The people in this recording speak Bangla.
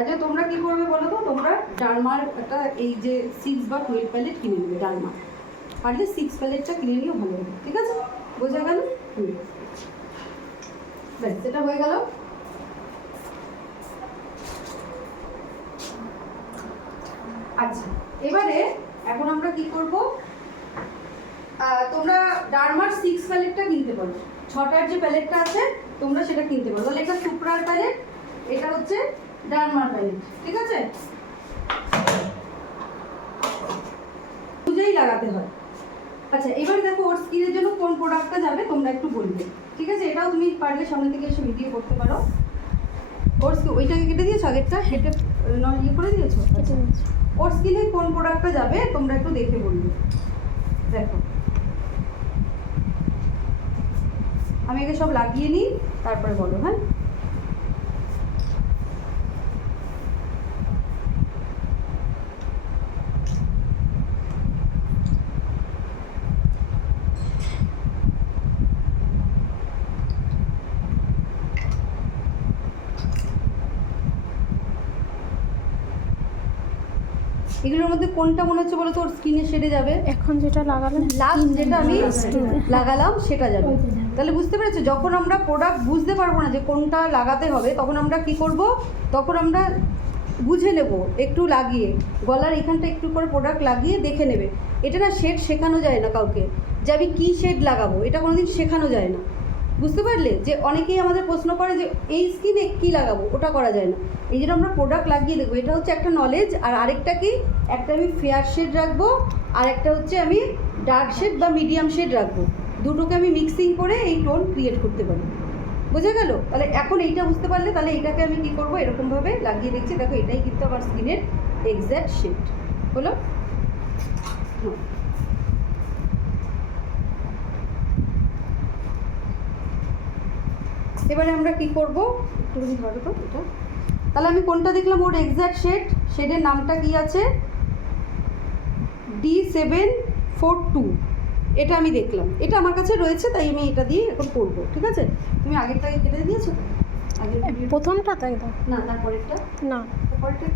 তার জন্য তোমরা কি করবে বলো তো, তোমরা ডার্মার একটা এই যে 6 বা 12 প্যালেট কিনে নেবে। ডার্মা পারলে 6 প্যালেটটা কিনে নিও, ভালো হবে। ঠিক আছে, বোঝা গেল? ব্যাস, এটা হয়ে গেল। আচ্ছা, এবারে এখন আমরা কি করব, তোমরা ডার্মার 6 প্যালেটটা কিনতে পারো। 6টার যে প্যালেটটা আছে তোমরা সেটা কিনতে পারো। তাহলে এটা সুপ্রার প্যালেট, এটা হচ্ছে ডার্মার প্যালেট। ঠিক আছে, বুঝেই লাগাতে হয়। আচ্ছা, এবারে দেখো ওর স্কিনের জন্য কোন প্রোডাক্টটা যাবে তোমরা একটু বলবে। ঠিক আছে, এটাও তুমি পারলে সামনে থেকে এসে ভিডিও করতে পারো। ওর ওইটাকে কেটে দিয়েছো, আগেরটা কেটে ইয়ে করে দিয়েছো। আচ্ছা, ওর স্কিনে কোন প্রোডাক্টটা যাবে তোমরা একটু দেখে বলবে। দেখো, আমি একে সব লাগিয়ে নিই, তারপরে বলো। হ্যাঁ, এগুলোর মধ্যে কোনটা মনে হচ্ছে বলো তো ওর স্কিনে সেরে যাবে? এখন যেটা লাগালাম, লাস্ট যেটা আমি লাগালাম সেটা যাবে। তাহলে বুঝতে পেরেছো, যখন আমরা প্রোডাক্ট বুঝতে পারবো না যে কোনটা লাগাতে হবে, তখন আমরা কি করব, তখন আমরা বুঝে নেব একটু লাগিয়ে, গলার এখানটা একটু করে প্রোডাক্ট লাগিয়ে দেখে নেবে। এটা না শেড শেখানো যায় না কাউকে, যে আমি কী শেড লাগাবো, এটা কোনোদিন শেখানো যায় না। বুঝতে পারলে? যে অনেকেই আমাদের প্রশ্ন করে যে এই স্কিনে কী লাগাবো, ওটা করা যায় না। এই জন্য আমরা প্রোডাক্ট লাগিয়ে দেখবো, এটা হচ্ছে একটা নলেজ। আর আরেকটা কি, একটা আমি ফেয়ার শেড রাখবো, আর একটা হচ্ছে আমি ডার্ক শেড বা মিডিয়াম শেড রাখবো। দুটোকে আমি মিক্সিং করে এই টোন ক্রিয়েট করতে পারি। বোঝা গেল? তাহলে এখন এইটা বুঝতে পারলে, তাহলে এইটাকে আমি কী করবো, এরকমভাবে লাগিয়ে দেখছি। দেখো, এটাই কিন্তু আমার স্কিনের এক্স্যাক্ট শেড হলো। এবারে আমরা কি করব, একটু ধরো তো এটা। তাহলে আমি কোনটা দেখলাম ওর এক্স্যাক্ট শেড, শেডের নামটা কি আছে, D742, এটা আমি দেখলাম, এটা আমার কাছে রয়েছে, তাই আমি এটা দিয়ে এখন করব। ঠিক আছে, তুমি আগেরটাকে কেটে দিয়েছো? আগের প্রথমটা তাই দাও না, তারপরেরটা না, তারপরেরটা